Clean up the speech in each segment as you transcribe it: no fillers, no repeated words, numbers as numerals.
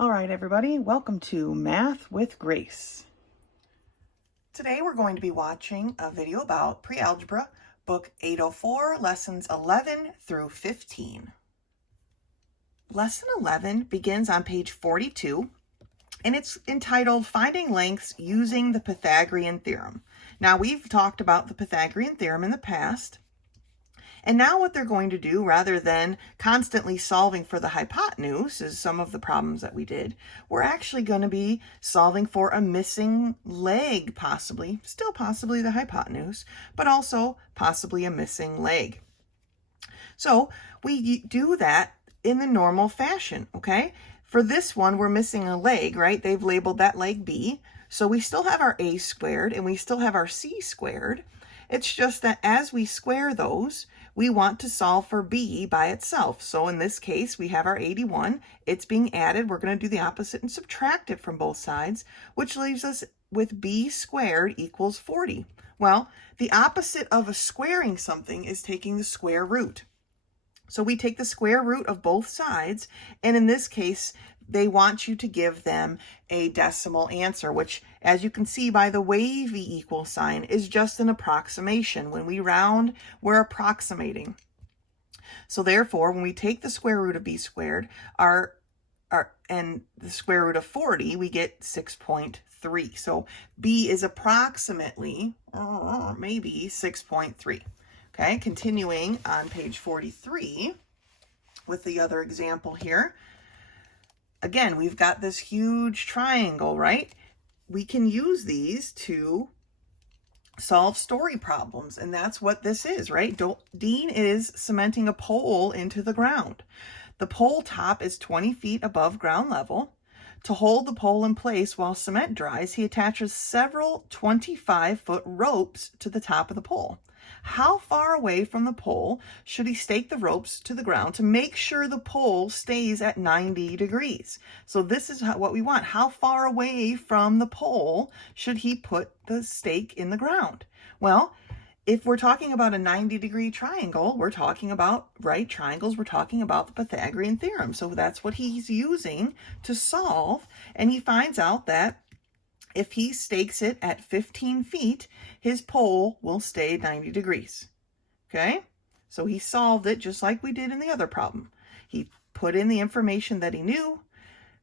All right, everybody, welcome to Math with Grace. Today we're going to be watching a video about Pre-Algebra, Book 804, Lessons 11 through 15. Lesson 11 begins on page 42, and it's entitled Finding Lengths Using the Pythagorean Theorem. Now, we've talked about the Pythagorean Theorem in the past, and now what they're going to do, rather than constantly solving for the hypotenuse, as some of the problems that we did, we're actually going to be solving for a missing leg, possibly, still possibly the hypotenuse, but also possibly a missing leg. So we do that in the normal fashion, okay? For this one, we're missing a leg, right? They've labeled that leg B. So we still have our a squared and we still have our c squared. It's just that as we square those, we want to solve for b by itself. So in this case, we have our 81. It's being added. We're going to do the opposite and subtract it from both sides, which leaves us with b squared equals 40. Well, the opposite of a squaring something is taking the square root. So we take the square root of both sides, and in this case, they want you to give them a decimal answer, which, as you can see by the wavy equal sign, is just an approximation. When we round, we're approximating. So therefore, when we take the square root of b squared and the square root of 40, we get 6.3. So b is approximately, maybe 6.3. Okay, continuing on page 43 with the other example here. Again, we've got this huge triangle, right? We can use these to solve story problems, and that's what this is, right? Dean is cementing a pole into the ground. The pole top is 20 feet above ground level. To hold the pole in place while cement dries, he attaches several 25-foot ropes to the top of the pole. How far away from the pole should he stake the ropes to the ground to make sure the pole stays at 90 degrees? So this is what we want. How far away from the pole should he put the stake in the ground? Well, if we're talking about a 90-degree triangle, we're talking about right triangles, we're talking about the Pythagorean theorem. So that's what he's using to solve, and he finds out that if he stakes it at 15 feet, his pole will stay 90 degrees. Okay? So he solved it just like we did in the other problem. He put in the information that he knew,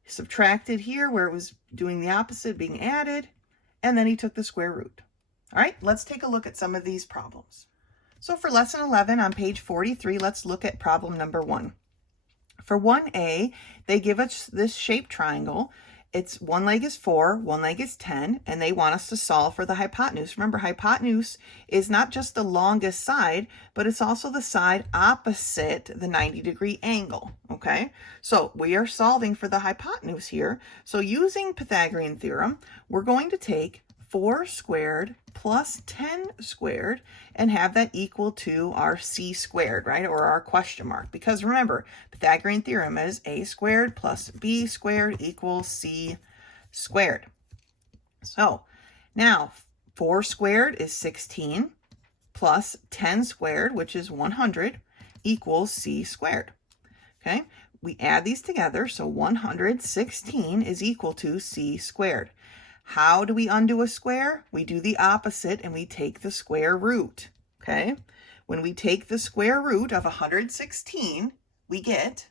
subtracted here where it was doing the opposite, being added, and then he took the square root. All right, let's take a look at some of these problems. So for lesson 11 on page 43, let's look at problem number 1. For 1A, they give us this shaped triangle. It's one leg is 4, one leg is 10, and they want us to solve for the hypotenuse. Remember, hypotenuse is not just the longest side, but it's also the side opposite the 90-degree angle, okay? So we are solving for the hypotenuse here. So using Pythagorean theorem, we're going to take 4 squared plus 10 squared and have that equal to our c squared, right? Or our question mark. Because remember, Pythagorean theorem is a squared plus b squared equals c squared. So now 4 squared is 16 plus 10 squared, which is 100, equals c squared. Okay, we add these together. So 116 is equal to c squared. How do we undo a square? We do the opposite and we take the square root, okay? When we take the square root of 116, we get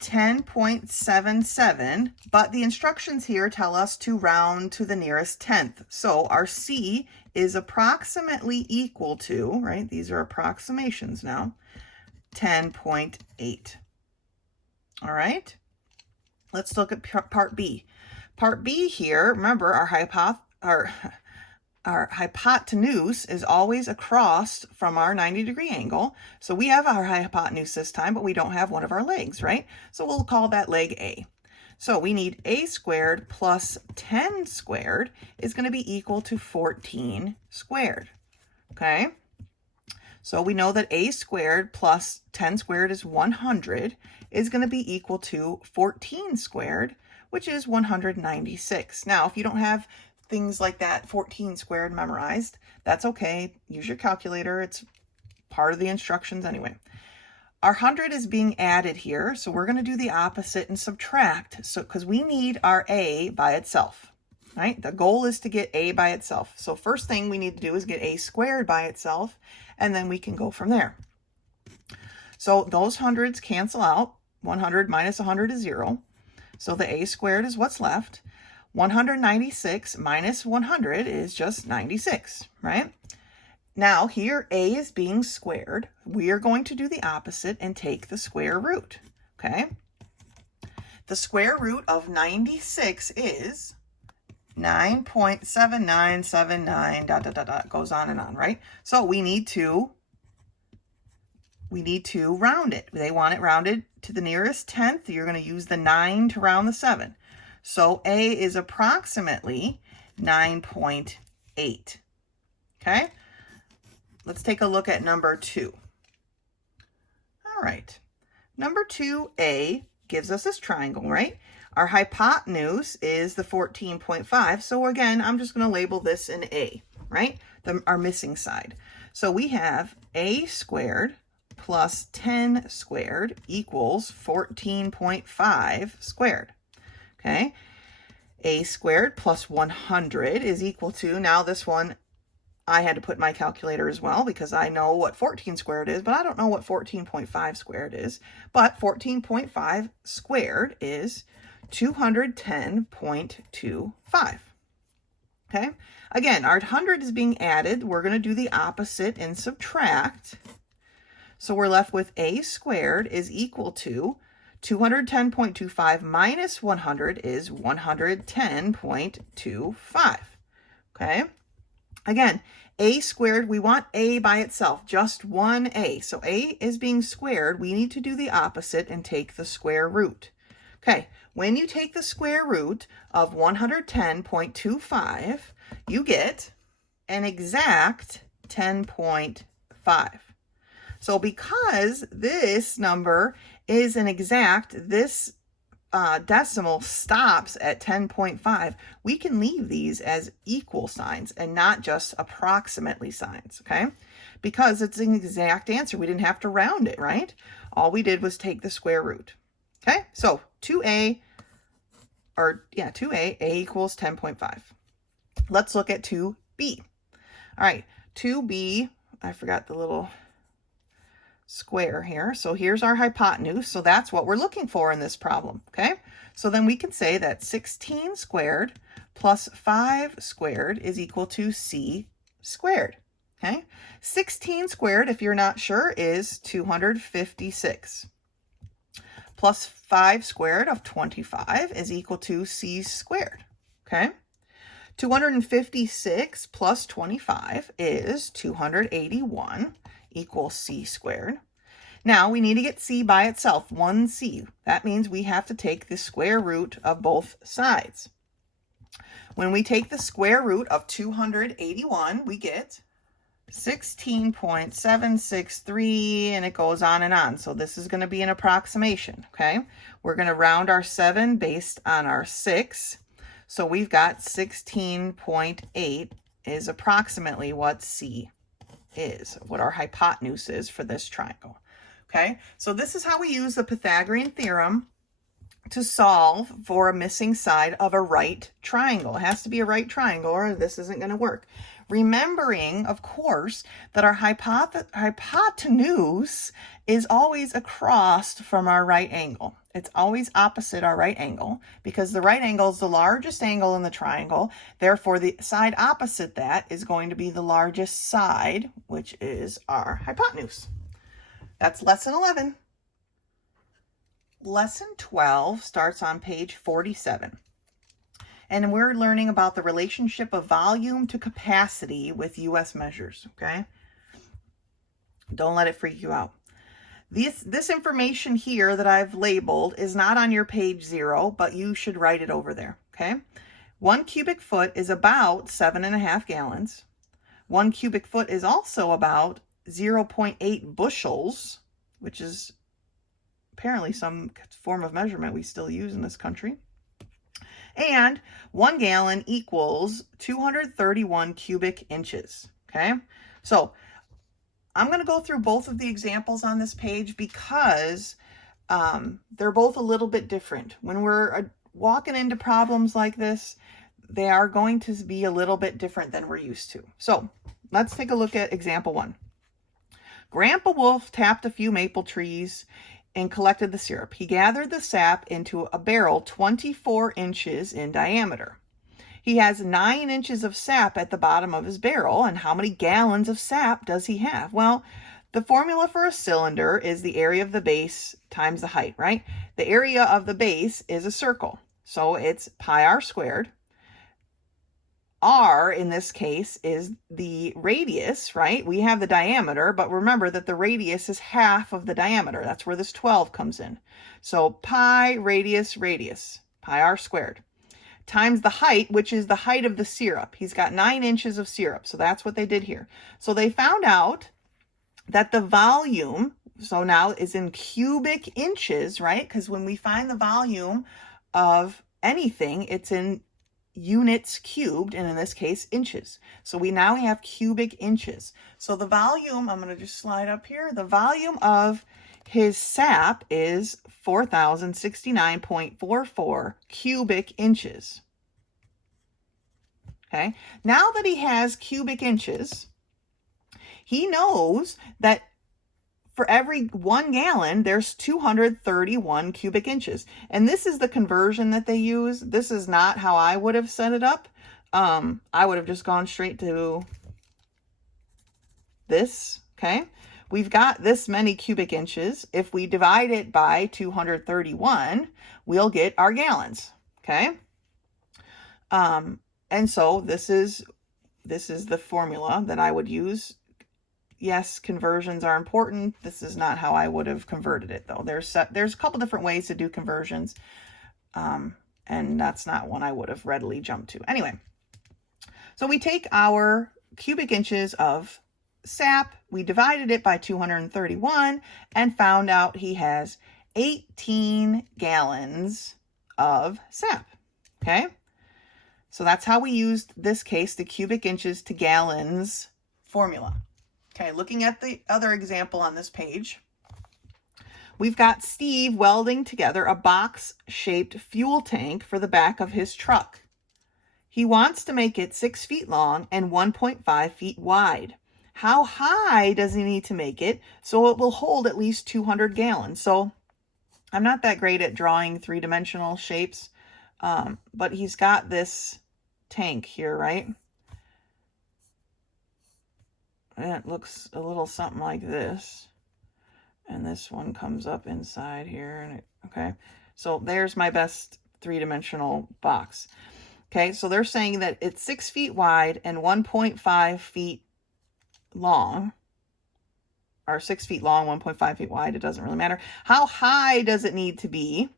10.77, but the instructions here tell us to round to the nearest tenth. So our C is approximately equal to, right? These are approximations now, 10.8. All right, let's look at part B. Part B here, remember our hypotenuse is always across from our 90-degree angle. So we have our hypotenuse this time, but we don't have one of our legs, right? So we'll call that leg A. So we need a squared plus 10 squared is going to be equal to 14 squared, okay? So we know that a squared plus 10 squared is 100 is going to be equal to 14 squared, which is 196. Now, if you don't have things like that 14 squared memorized, that's okay. Use your calculator. It's part of the instructions anyway. our 100 is being added here, so we're going to do the opposite and subtract. So because we need our a by itself, right? The goal is to get a by itself. So first thing we need to do is get a squared by itself, and then we can go from there. So those hundreds cancel out. 100 minus 100 is 0. So the a squared is what's left. 196 minus 100 is just 96, right? Now here a is being squared. We are going to do the opposite and take the square root, okay? The square root of 96 is 9.7979 dot dot dot dot, goes on and on, right? So we need to round it. They want it rounded to the nearest tenth. You're going to use the 9 to round the 7. So a is approximately 9.8. Okay? Let's take a look at number 2. All right. Number 2a gives us this triangle, right? Our hypotenuse is the 14.5. So again, I'm just going to label this an a, right? Our missing side. So we have a squared plus 10 squared equals 14.5 squared. Okay, a squared plus 100 is equal to, now this one I had to put my calculator as well because I know what 14 squared is, but I don't know what 14.5 squared is. But 14.5 squared is 210.25. Okay, again, our 100 is being added. We're going to do the opposite and subtract. So we're left with a squared is equal to 210.25 minus 100 is 110.25. Okay. Again, a squared, we want a by itself, just one a. So a is being squared. We need to do the opposite and take the square root. Okay. When you take the square root of 110.25, you get an exact 10.5. So because this number is an exact, this decimal stops at 10.5, we can leave these as equal signs and not just approximately signs, okay? Because it's an exact answer. We didn't have to round it, right? All we did was take the square root, okay? So 2a equals 10.5. Let's look at 2b. All right, 2b, I forgot the little square here. So here's our hypotenuse. So that's what we're looking for in this problem, okay? So then we can say that 16 squared plus 5 squared is equal to c squared, okay? 16 squared, if you're not sure, is 256. Plus 5 squared of 25 is equal to c squared, okay? 256 plus 25 is 281. Equals c squared. Now we need to get c by itself, 1c. That means we have to take the square root of both sides. When we take the square root of 281, we get 16.763, and it goes on and on. So this is going to be an approximation, okay? We're going to round our 7 based on our 6. So we've got 16.8 is approximately what c is, what our hypotenuse is for this triangle. Okay, so this is how we use the Pythagorean theorem to solve for a missing side of a right triangle. It has to be a right triangle or this isn't going to work. Remembering, of course, that our hypotenuse is always across from our right angle. It's always opposite our right angle because the right angle is the largest angle in the triangle. Therefore, the side opposite that is going to be the largest side, which is our hypotenuse. That's lesson 11. Lesson 12 starts on page 47. And we're learning about the relationship of volume to capacity with US measures, okay? Don't let it freak you out. This information here that I've labeled is not on your page 0, but you should write it over there, okay? 1 cubic foot is about 7.5 gallons. 1 cubic foot is also about 0.8 bushels, which is apparently some form of measurement we still use in this country. And 1 gallon equals 231 cubic inches, okay? So I'm going to go through both of the examples on this page because they're both a little bit different. When we're walking into problems like this, they are going to be a little bit different than we're used to. So let's take a look at example 1. Grandpa Wolf tapped a few maple trees and collected the syrup. He gathered the sap into a barrel 24 inches in diameter. He has 9 inches of sap at the bottom of his barrel, and how many gallons of sap does he have? Well, the formula for a cylinder is the area of the base times the height, right? The area of the base is a circle, so it's pi r squared. R, in this case, is the radius, right? We have the diameter, but remember that the radius is half of the diameter. That's where this 12 comes in. So pi radius, pi r squared, times the height, which is the height of the syrup. He's got 9 inches of syrup, so that's what they did here. So they found out that the volume, so now is in cubic inches, right? Because when we find the volume of anything, it's in units cubed, and in this case, inches. So we now have cubic inches. So the volume, I'm going to just slide up here, the volume of his sap is 4,069.44 cubic inches. Okay, now that he has cubic inches, he knows that for every 1 gallon, there's 231 cubic inches. And this is the conversion that they use. This is not how I would have set it up. I would have just gone straight to this, okay? We've got this many cubic inches. If we divide it by 231, we'll get our gallons, okay? And so this is the formula that I would use. Yes, conversions are important. This is not how I would have converted it, though. There's a couple different ways to do conversions, and that's not one I would have readily jumped to. Anyway, so we take our cubic inches of sap, we divided it by 231, and found out he has 18 gallons of sap, okay? So that's how we used, this case, the cubic inches to gallons formula. Okay, looking at the other example on this page, we've got Steve welding together a box-shaped fuel tank for the back of his truck. He wants to make it 6 feet long and 1.5 feet wide. How high does he need to make it so it will hold at least 200 gallons? So I'm not that great at drawing three-dimensional shapes, but he's got this tank here, right? And it looks a little something like this. And this one comes up inside here. And okay, so there's my best three-dimensional box. Okay, so they're saying that it's 6 feet wide and 1.5 feet long. Or 6 feet long, 1.5 feet wide. It doesn't really matter. How high does it need to be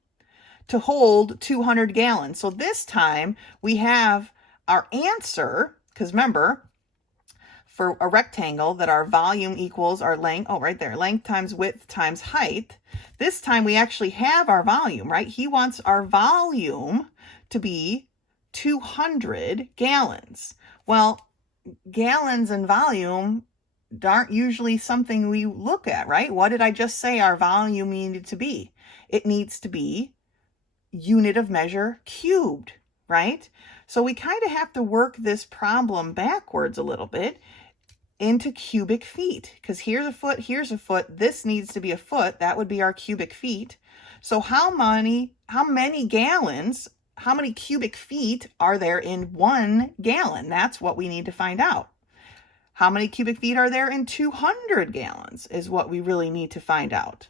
to hold 200 gallons? So this time we have our answer, because remember, for a rectangle, that our volume equals our length, oh, right there, length times width times height. This time we actually have our volume, right? He wants our volume to be 200 gallons. Well, gallons and volume aren't usually something we look at, right? What did I just say our volume needed to be? It needs to be unit of measure cubed, right? So we kind of have to work this problem backwards a little bit into cubic feet, because here's a foot, this needs to be a foot, that would be our cubic feet. So how many gallons, how many cubic feet are there in 1 gallon? That's what we need to find out. How many cubic feet are there in 200 gallons is what we really need to find out.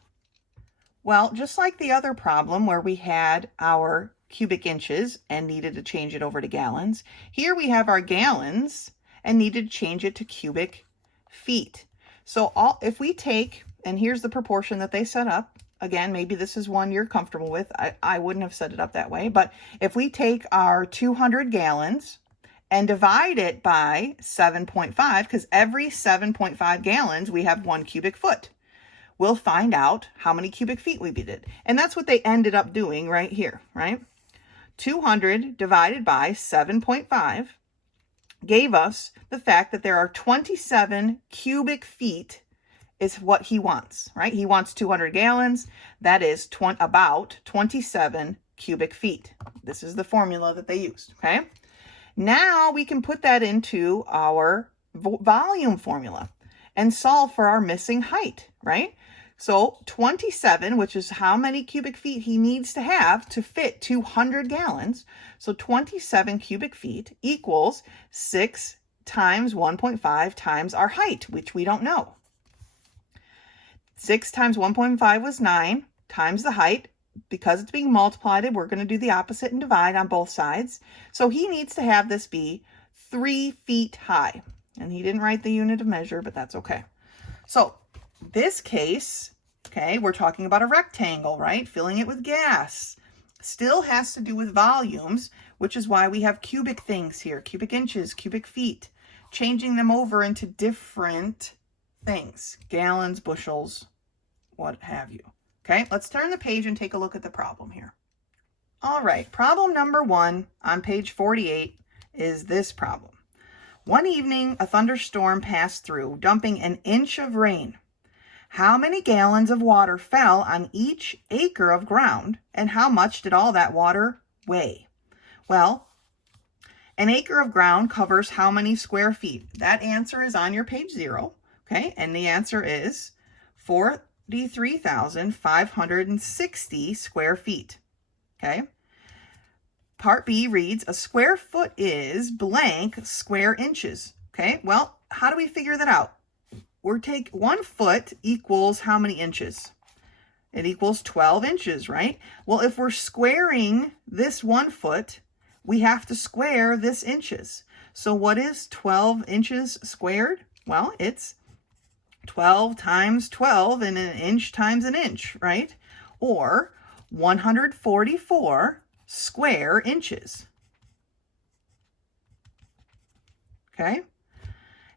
Well, just like the other problem where we had our cubic inches and needed to change it over to gallons, here we have our gallons and needed to change it to cubic feet. So if we take, and here's the proportion that they set up, again, maybe this is one you're comfortable with. I wouldn't have set it up that way, but if we take our 200 gallons and divide it by 7.5, because every 7.5 gallons we have 1 cubic foot, we'll find out how many cubic feet we did. And that's what they ended up doing right here, right? 200 divided by 7.5 gave us the fact that there are 27 cubic feet is what he wants, right? He wants 200 gallons. That is about 27 cubic feet. This is the formula that they used, okay? Now we can put that into our volume formula and solve for our missing height, right? So 27, which is how many cubic feet he needs to have to fit 200 gallons. So 27 cubic feet equals 6 times 1.5 times our height, which we don't know. 6 times 1.5 was 9 times the height. Because it's being multiplied, we're going to do the opposite and divide on both sides. So he needs to have this be 3 feet high. And he didn't write the unit of measure, but that's okay. So this case, okay, we're talking about a rectangle, right? Filling it with gas. Still has to do with volumes, which is why we have cubic things here. Cubic inches, cubic feet. Changing them over into different things. Gallons, bushels, what have you. Okay, let's turn the page and take a look at the problem here. All right, problem number 1 on page 48 is this problem. One evening, a thunderstorm passed through, dumping an inch of rain. How many gallons of water fell on each acre of ground, and how much did all that water weigh? Well, an acre of ground covers how many square feet? That answer is on your page 0, okay, and the answer is 43,560 square feet, okay? Part B reads, a square foot is blank square inches, okay? Well, how do we figure that out? We'll take 1 foot equals how many inches? It equals 12 inches, right? Well, if we're squaring this 1 foot, we have to square this inches. So what is 12 inches squared? Well, it's 12 times 12 and an inch times an inch, right? Or 144 square inches. Okay?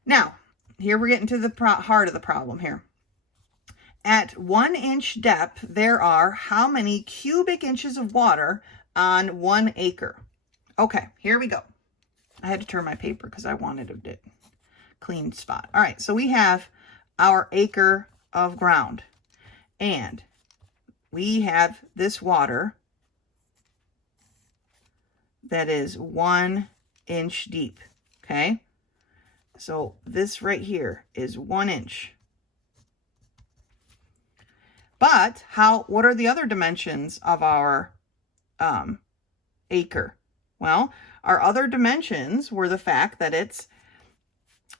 Now, here we're getting to the heart of the problem here. At 1 inch depth, there are how many cubic inches of water on 1 acre? Okay, here we go. I had to turn my paper because I wanted a clean spot. All right, so we have our acre of ground, and we have this water that is 1 inch deep, okay? So this right here is 1 inch. But what are the other dimensions of our acre? Well, our other dimensions were the fact that it's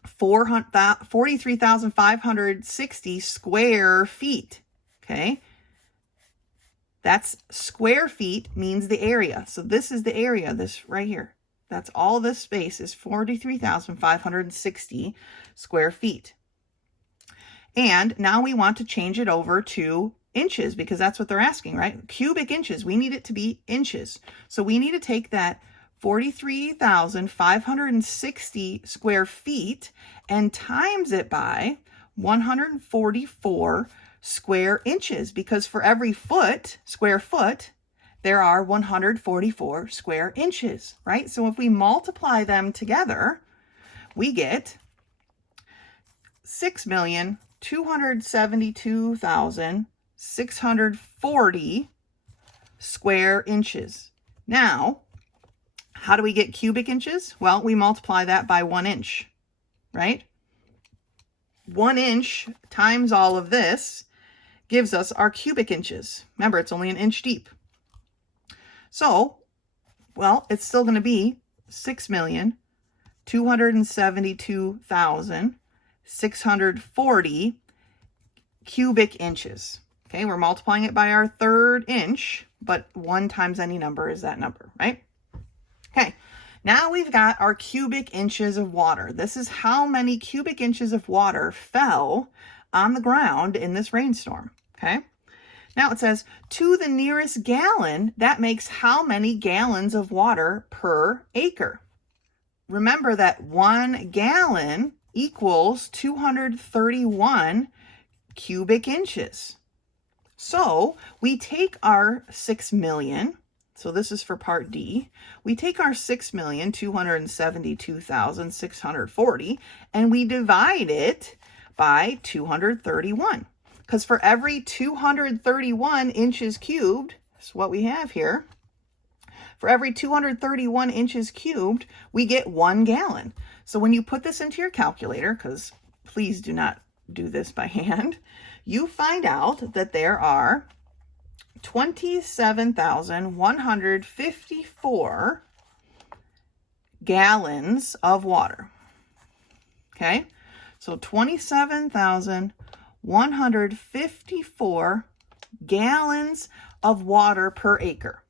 43,560 square feet, okay? That's square feet means the area. So this is the area, this right here. That's all this space is 43,560 square feet. And now we want to change it over to inches because that's what they're asking, right? Cubic inches, we need it to be inches. So we need to take that 43,560 square feet and times it by 144 square inches, because for every square foot, there are 144 square inches, right? So if we multiply them together, we get 6,272,640 square inches. Now, how do we get cubic inches? Well, we multiply that by 1 inch, right? 1 inch times all of this gives us our cubic inches. Remember, it's only an inch deep. So, well, it's still going to be 6,272,640 cubic inches. Okay, we're multiplying it by our 1/3 inch, but 1 times any number is that number, right? Okay, now we've got our cubic inches of water. This is how many cubic inches of water fell on the ground in this rainstorm, okay? Now it says, to the nearest gallon, that makes how many gallons of water per acre? Remember that 1 gallon equals 231 cubic inches. So we take our 6 million, so this is for part D, we take our 6,272,640 and we divide it by 231. Because for every 231 inches cubed, that's what we have here, for every 231 inches cubed, we get 1 gallon. So when you put this into your calculator, because please do not do this by hand, you find out that there are 27,154 gallons of water. Okay, so 27,154 gallons of water per acre.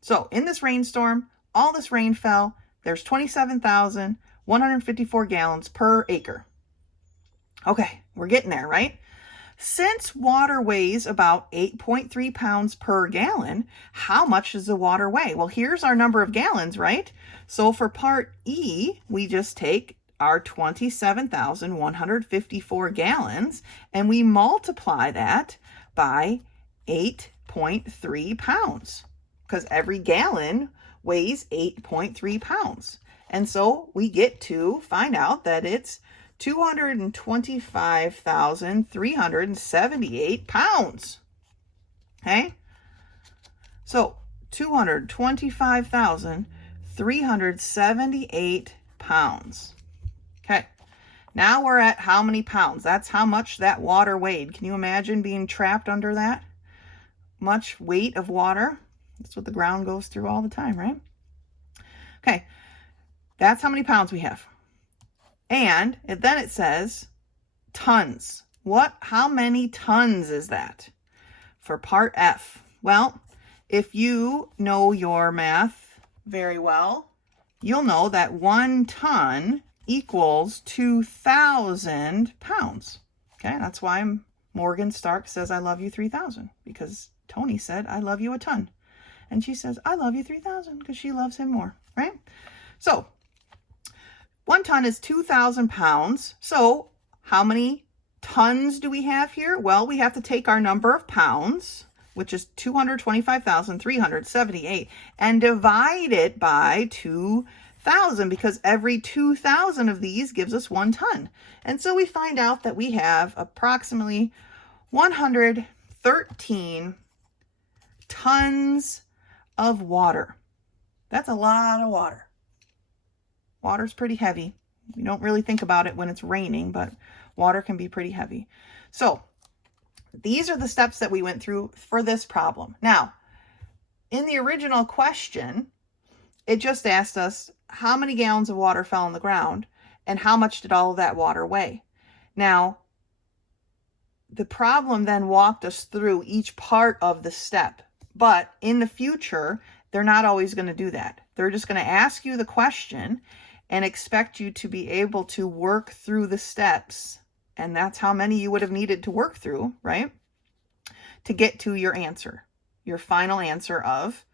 So in this rainstorm, all this rain fell, there's 27,154 gallons per acre. Okay, we're getting there, right? Since water weighs about 8.3 pounds per gallon, how much does the water weigh? Well, here's our number of gallons, right? So for part E, we just take our 27,154 gallons and we multiply that by 8.3 pounds because every gallon weighs 8.3 pounds. And so we get to find out that it's 225,378 pounds. Okay? So 225,378 pounds. Okay. Now we're at how many pounds? That's how much that water weighed. Can you imagine being trapped under that much weight of water? That's what the ground goes through all the time, right? Okay. That's how many pounds we have. And then it says tons. How many tons is that? For part F. Well, if you know your math very well, you'll know that 1 ton equals 2,000 pounds. Okay, that's why Morgan Stark says, I love you 3,000, because Tony said, I love you a ton. And she says, I love you 3,000, because she loves him more, right? So 1 ton is 2,000 pounds. So how many tons do we have here? Well, we have to take our number of pounds, which is 225,378, and divide it by 2,000, because every 2,000 of these gives us 1 ton. And so we find out that we have approximately 113 tons of water. That's a lot of water. Water's pretty heavy. We don't really think about it when it's raining, but water can be pretty heavy. So these are the steps that we went through for this problem. Now, in the original question, it just asked us how many gallons of water fell on the ground and how much did all of that water weigh. Now, the problem then walked us through each part of the step, but in the future, they're not always going to do that. They're just going to ask you the question and expect you to be able to work through the steps. And that's how many you would have needed to work through, right? To get to your answer, your final answer of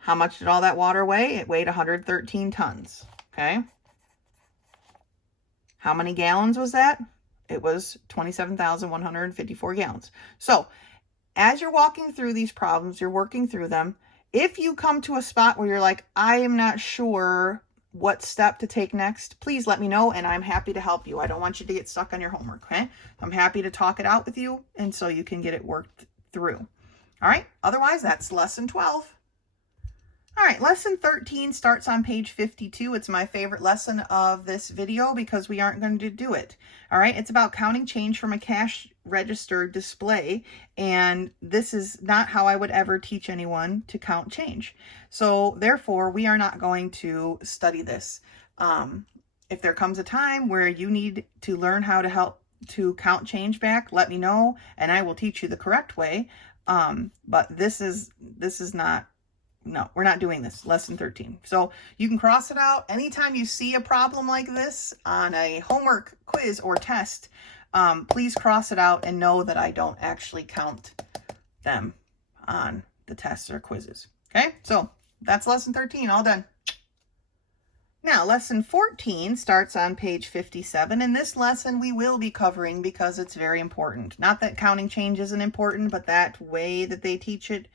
how much did all that water weigh? It weighed 113 tons, okay? How many gallons was that? It was 27,154 gallons. So as you're walking through these problems, you're working through them. If you come to a spot where you're like, I am not sure what step to take next, please let me know and I'm happy to help you. I don't want you to get stuck on your homework, okay? I'm happy to talk it out with you and so you can get it worked through. All right, otherwise that's lesson 12. All right, lesson 13 starts on page 52. It's my favorite lesson of this video because we aren't going to do it. All right, it's about counting change from a cash register display, and this is not how I would ever teach anyone to count change. So therefore, we are not going to study this. If there comes a time where you need to learn how to count change back, let me know, and I will teach you the correct way. But this is not. No, we're not doing this. Lesson 13. So you can cross it out. Anytime you see a problem like this on a homework quiz or test, please cross it out and know that I don't actually count them on the tests or quizzes. Okay, so that's lesson 13, all done. Now, lesson 14 starts on page 57, and this lesson we will be covering because it's very important. Not that counting change isn't important, but that way that they teach it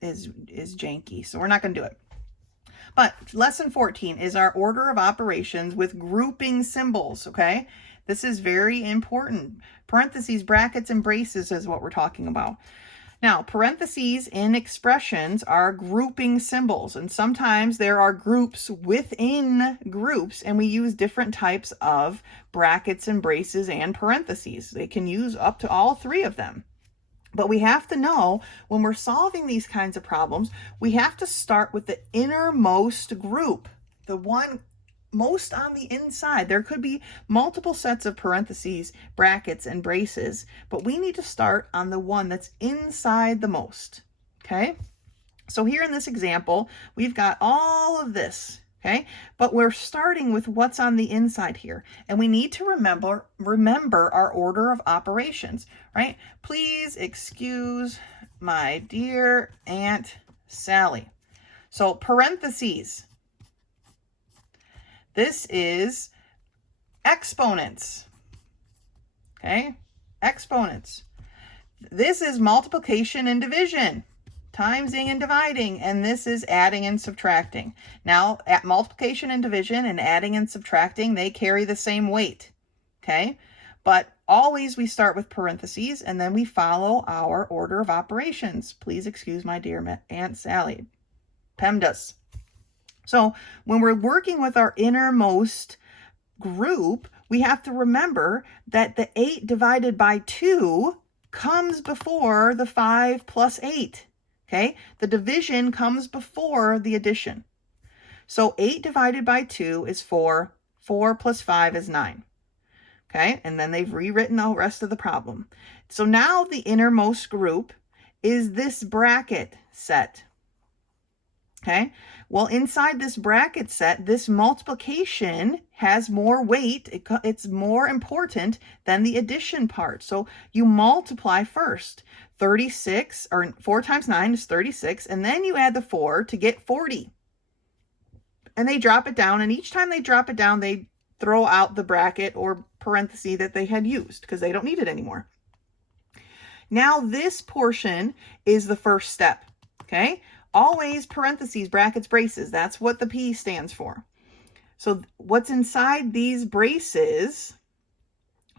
is janky, so we're not going to do it. But lesson 14 is our order of operations with grouping symbols, okay? This is very important. Parentheses, brackets, and braces is what we're talking about. Now, parentheses in expressions are grouping symbols, and sometimes there are groups within groups, and we use different types of brackets and braces and parentheses. They can use up to all three of them. But we have to know when we're solving these kinds of problems, we have to start with the innermost group, the one most on the inside. There could be multiple sets of parentheses, brackets, and braces, but we need to start on the one that's inside the most, okay? So here in this example, we've got all of this, okay? But we're starting with what's on the inside here, and we need to remember our order of operations, right? Please excuse my dear Aunt Sally. So parentheses. This is exponents, okay? Exponents. This is multiplication and division, timesing and dividing, and this is adding and subtracting. Now, at multiplication and division and adding and subtracting, they carry the same weight, okay? But always we start with parentheses, and then we follow our order of operations. Please excuse my dear Aunt Sally. PEMDAS. So when we're working with our innermost group, we have to remember that the 8 divided by 2 comes before the 5 plus 8, okay? The division comes before the addition. So 8 divided by 2 is 4. 4 plus 5 is 9, okay? And then they've rewritten the rest of the problem. So now the innermost group is this bracket set, okay? Well, inside this bracket set, this multiplication has more weight. It's more important than the addition part. So you multiply first. 36, or 4 times 9 is 36, and then you add the 4 to get 40. And they drop it down, and each time they drop it down, they throw out the bracket or parenthesis that they had used because they don't need it anymore. Now this portion is the first step, okay? Always parentheses, brackets, braces. That's what the P stands for. So what's inside these braces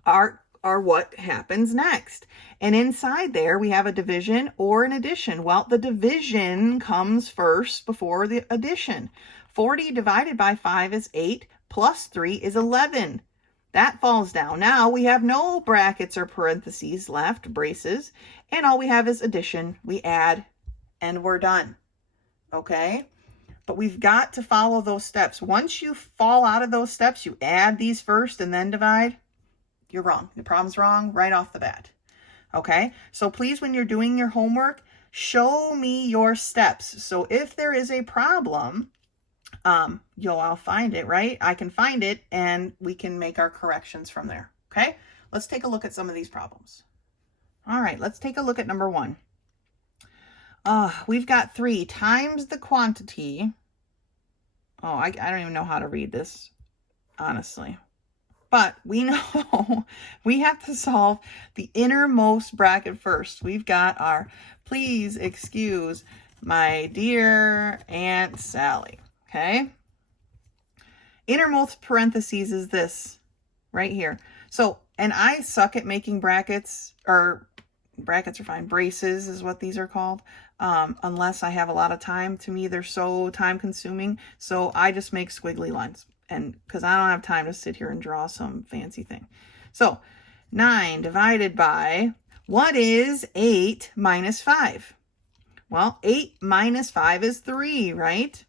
are what happens next. And inside there, we have a division or an addition. Well, the division comes first before the addition. 40 divided by 5 is 8, plus 3 is 11. That falls down. Now we have no brackets or parentheses left, braces, and all we have is addition. We add, and we're done. Okay, but we've got to follow those steps. Once you fall out of those steps, you add these first and then divide, you're wrong. The problem's wrong right off the bat. Okay, so please, when you're doing your homework, show me your steps. So if there is a problem, I'll find it, right? I can find it and we can make our corrections from there. Okay, let's take a look at some of these problems. All right, let's take a look at number 1. We've got 3 times the quantity. Oh, I don't even know how to read this, honestly. But we know we have to solve the innermost bracket first. We've got our, please excuse my dear Aunt Sally, okay? Innermost parentheses is this right here. So, and I suck at making brackets, or brackets are fine. Braces is what these are called. Unless I have a lot of time. To me, they're so time consuming. So I just make squiggly lines, and because I don't have time to sit here and draw some fancy thing. So 9 divided by, what is 8 minus 5? Well, 8 minus 5 is 3, right?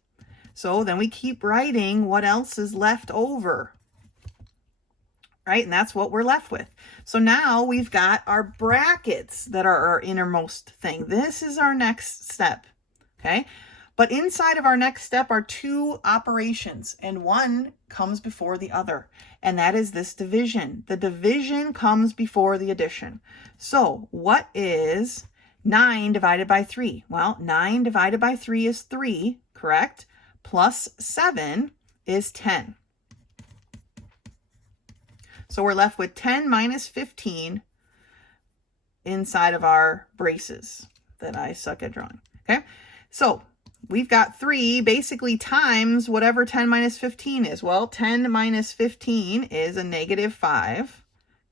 So then we keep writing what else is left over, right? And that's what we're left with. So now we've got our brackets that are our innermost thing. This is our next step, okay? But inside of our next step are 2 operations, and one comes before the other, and that is this division. The division comes before the addition. So what is 9 divided by 3? Well, 9 divided by 3 is 3, correct? Plus 7 is 10. So we're left with 10 minus 15 inside of our braces that I suck at drawing. Okay, so we've got 3 basically times whatever 10 minus 15 is. Well, 10 minus 15 is a -5,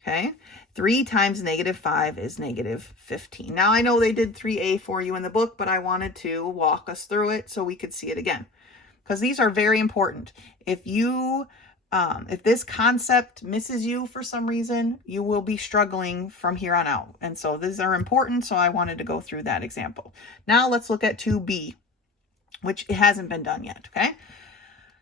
okay? 3 times -5 is -15. Now, I know they did 3a for you in the book, but I wanted to walk us through it so we could see it again, because these are very important. If this concept misses you for some reason, you will be struggling from here on out. And so these are important, so I wanted to go through that example. Now let's look at 2b, which it hasn't been done yet, okay?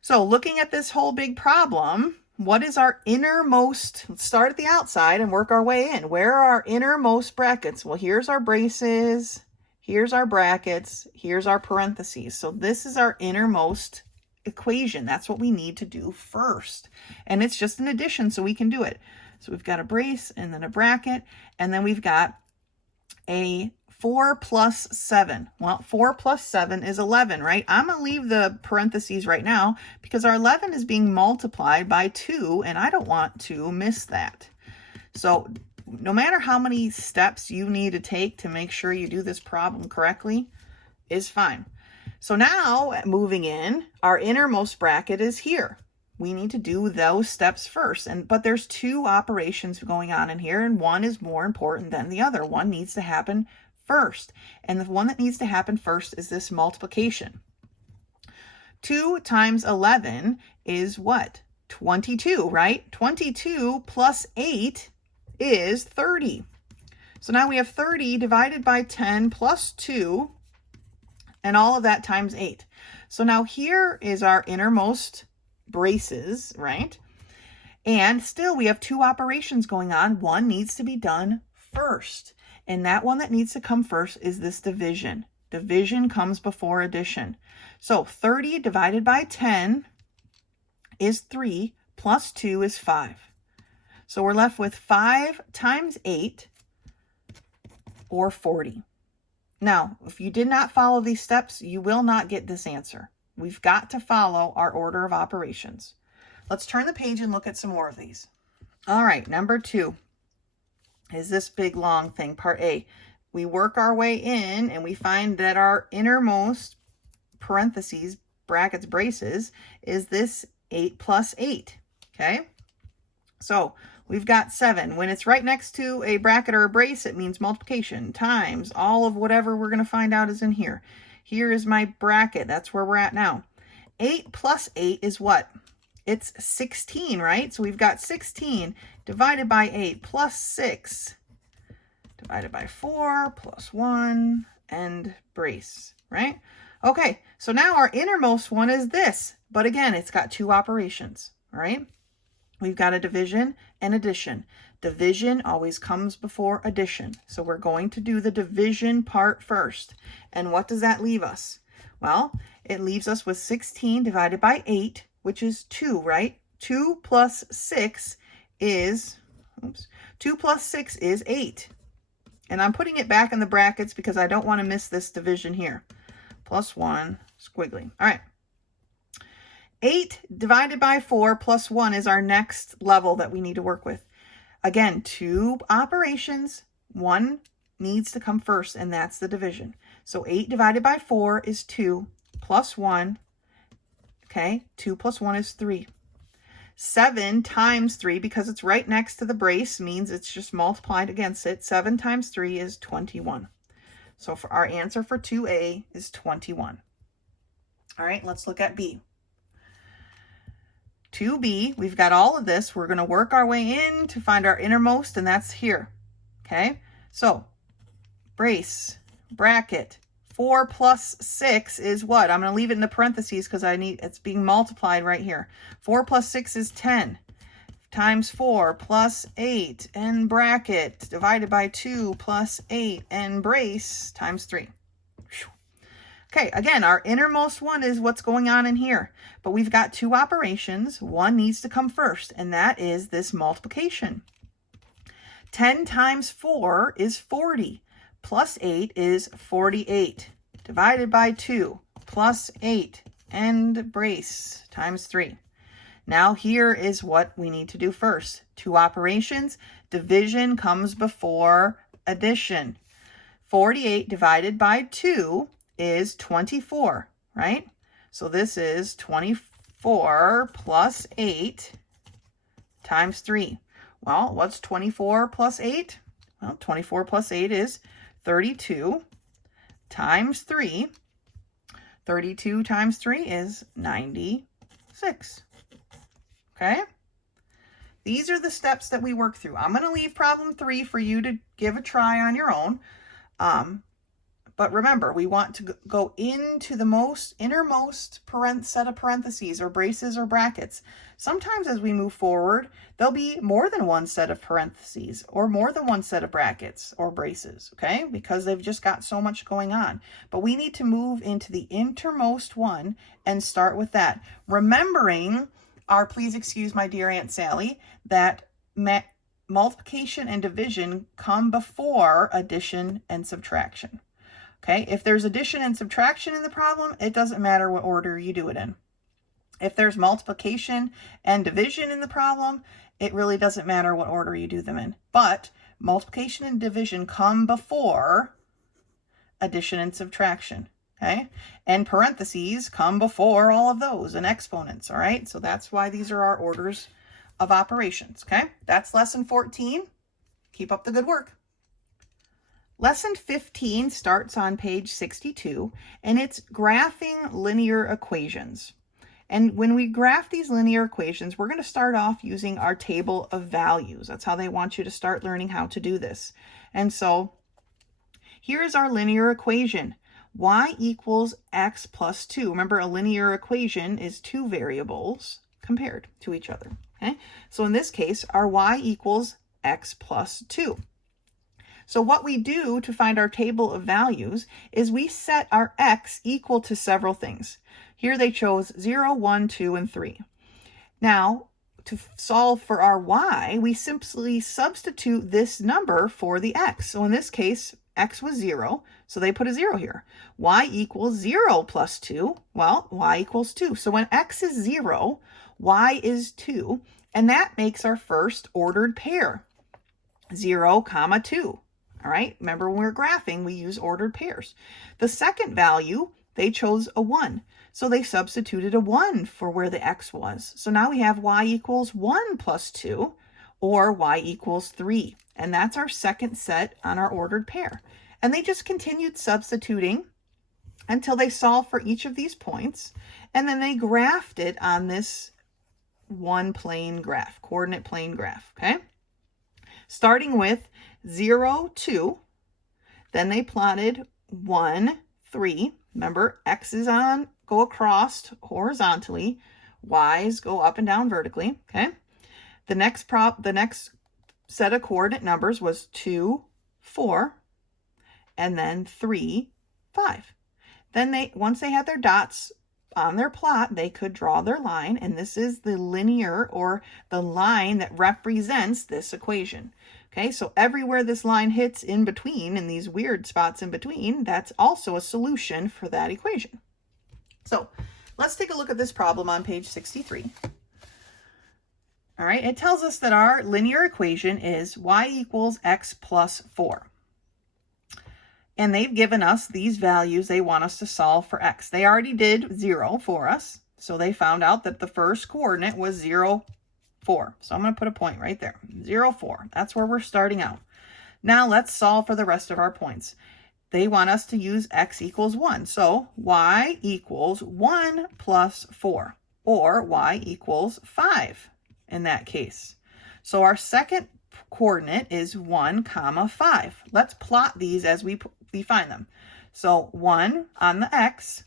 So looking at this whole big problem, what is our innermost? Let's start at the outside and work our way in. Where are our innermost brackets? Well, here's our braces, here's our brackets, here's our parentheses. So this is our innermost equation. That's what we need to do first. And it's just an addition, so we can do it. So we've got a brace and then a bracket, and then we've got a 4 plus 7. Well, 4 plus 7 is 11, right? I'm going to leave the parentheses right now because our 11 is being multiplied by 2, and I don't want to miss that. So no matter how many steps you need to take to make sure you do this problem correctly is fine. So now, moving in, our innermost bracket is here. We need to do those steps first. But there's 2 operations going on in here, and one is more important than the other. One needs to happen first. And the one that needs to happen first is this multiplication. 2 times 11 is what? 22, right? 22 plus 8 is 30. So now we have 30 divided by 10 plus 2. And all of that times 8. So now here is our innermost braces, right? And still we have 2 operations going on. One needs to be done first. And that one that needs to come first is this division. Division comes before addition. So 30 divided by 10 is 3, plus 2 is 5. So we're left with 5 times 8, or 40. Now, if you did not follow these steps, you will not get this answer. We've got to follow our order of operations. Let's turn the page and look at some more of these. All right, number 2 is this big long thing, part A. We work our way in and we find that our innermost parentheses, brackets, braces, is this 8 plus 8, okay? So we've got 7. When it's right next to a bracket or a brace, it means multiplication times all of whatever we're going to find out is in here. Here is my bracket. That's where we're at now. 8 plus 8 is what? It's 16, right? So we've got 16 divided by 8 plus 6 divided by 4 plus 1 and brace, right? Okay, so now our innermost one is this. But again, it's got 2 operations, all right? We've got a division and addition. Division always comes before addition. So we're going to do the division part first. And what does that leave us? Well, it leaves us with 16 divided by 8, which is 2, right? 2 plus 6 is, 2 plus 6 is 8. And I'm putting it back in the brackets because I don't want to miss this division here. Plus 1, squiggly. All right. 8 divided by 4 plus 1 is our next level that we need to work with. Again, 2 operations. One needs to come first, and that's the division. So 8 divided by 4 is 2 plus 1. Okay, 2 plus 1 is 3. 7 times 3, because it's right next to the brace, means it's just multiplied against it. 7 times 3 is 21. So for our answer for 2A is 21. All right, let's look at B. 2B, we've got all of this. We're going to work our way in to find our innermost, and that's here. Okay, so brace, bracket, 4 plus 6 is what? I'm going to leave it in the parentheses because it's being multiplied right here. 4 plus 6 is 10 times 4 plus 8 and bracket divided by 2 plus 8 and brace times 3. Okay, again, our innermost one is what's going on in here, but we've got 2 operations. One needs to come first, and that is this multiplication. 10 times 4 is 40, plus 8 is 48, divided by 2, plus 8, and brace times 3. Now here is what we need to do first. 2 operations. Division comes before addition. 48 divided by 2 is 24, right? So this is 24 plus 8 times 3. Well, what's 24 plus 8? Well, 24 plus 8 is 32 times 3. 32 times 3 is 96. Okay? These are the steps that we work through. I'm going to leave problem 3 for you to give a try on your own. But remember, we want to go into the innermost set of parentheses or braces or brackets. Sometimes as we move forward, there'll be more than one set of parentheses or more than one set of brackets or braces, okay? Because they've just got so much going on. But we need to move into the innermost one and start with that. Remembering please excuse my dear Aunt Sally, that multiplication and division come before addition and subtraction. Okay, if there's addition and subtraction in the problem, it doesn't matter what order you do it in. If there's multiplication and division in the problem, it really doesn't matter what order you do them in. But multiplication and division come before addition and subtraction. Okay, and parentheses come before all of those, and exponents. All right, so that's why these are our orders of operations. Okay, that's lesson 14. Keep up the good work. Lesson 15 starts on page 62, and it's graphing linear equations. And when we graph these linear equations, we're going to start off using our table of values. That's how they want you to start learning how to do this. And so here is our linear equation. Y equals x plus 2. Remember, a linear equation is two variables compared to each other. Okay? So in this case, our y equals x plus 2. So what we do to find our table of values is we set our x equal to several things. Here they chose 0, 1, 2, and 3. Now, to solve for our y, we simply substitute this number for the x. So in this case, x was 0, so they put a 0 here. Y equals 0 plus 2. Well, y equals 2. So when x is 0, y is 2, and that makes our first ordered pair, 0, 2. All right, remember when we're graphing, we use ordered pairs. The second value, they chose a 1. So they substituted a 1 for where the x was. So now we have y equals 1 plus 2, or y equals 3. And that's our second set on our ordered pair. And they just continued substituting until they solved for each of these points. And then they graphed it on this one plane graph, coordinate plane graph, okay? Starting with 0, 2, then they plotted 1, 3. Remember, x's go across horizontally, y's go up and down vertically, okay? The next set of coordinate numbers was 2, 4, and then 3, 5. Then once they had their dots on their plot, they could draw their line, and this is the linear, or the line that represents this equation. Okay, so everywhere this line hits in between, in these weird spots in between, that's also a solution for that equation. So let's take a look at this problem on page 63. All right, it tells us that our linear equation is y equals x plus 4. And they've given us these values they want us to solve for x. They already did 0 for us, so they found out that the first coordinate was 0, 4. So I'm going to put a point right there. 0, 4. That's where we're starting out. Now let's solve for the rest of our points. They want us to use x equals 1. So y equals 1 plus 4, or y equals 5 in that case. So our second coordinate is 1, 5. Let's plot these as we find them. So 1 on the x,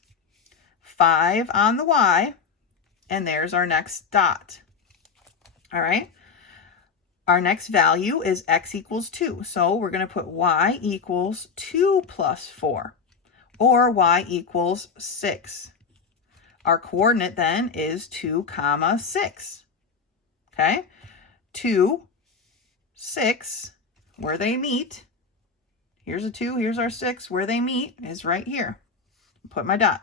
5 on the y, and there's our next dot. All right. Our next value is x equals 2. So we're going to put y equals 2 plus 4, or y equals 6. Our coordinate then is 2, 6. Okay. 2, 6, where they meet. Here's a 2, here's our 6. Where they meet is right here. Put my dot.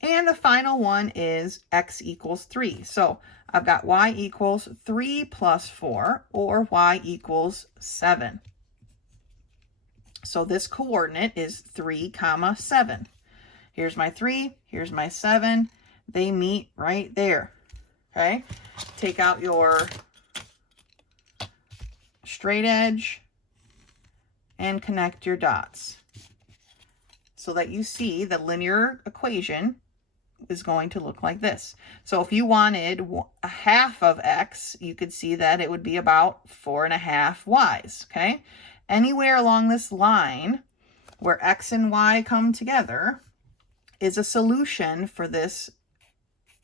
And the final one is x equals 3. So I've got y equals 3 plus 4, or y equals 7. So this coordinate is 3, 7. Here's my 3, here's my 7. They meet right there, okay? Take out your straight edge and connect your dots so that you see the linear equation is going to look like this. So if you wanted a half of x, you could see that it would be about 4.5 y's, okay? Anywhere along this line where x and y come together is a solution for this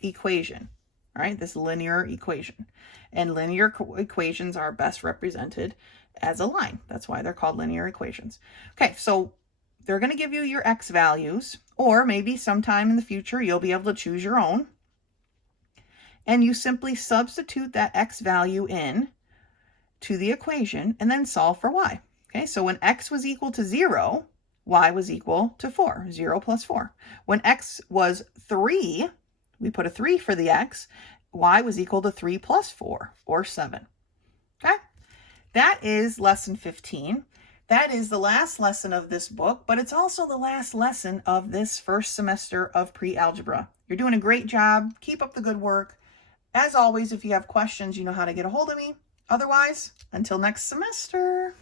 equation, all right? This linear equation. And linear equations are best represented as a line. That's why they're called linear equations. Okay, so they're going to give you your x values, or maybe sometime in the future you'll be able to choose your own. And you simply substitute that x value in to the equation and then solve for y. Okay, so when x was equal to 0, y was equal to 4, 0 plus 4. When x was 3, we put a 3 for the x, y was equal to 3 plus 4, or 7. Okay, that is lesson 15. That is the last lesson of this book, but it's also the last lesson of this first semester of pre-algebra. You're doing a great job. Keep up the good work. As always, if you have questions, you know how to get a hold of me. Otherwise, until next semester.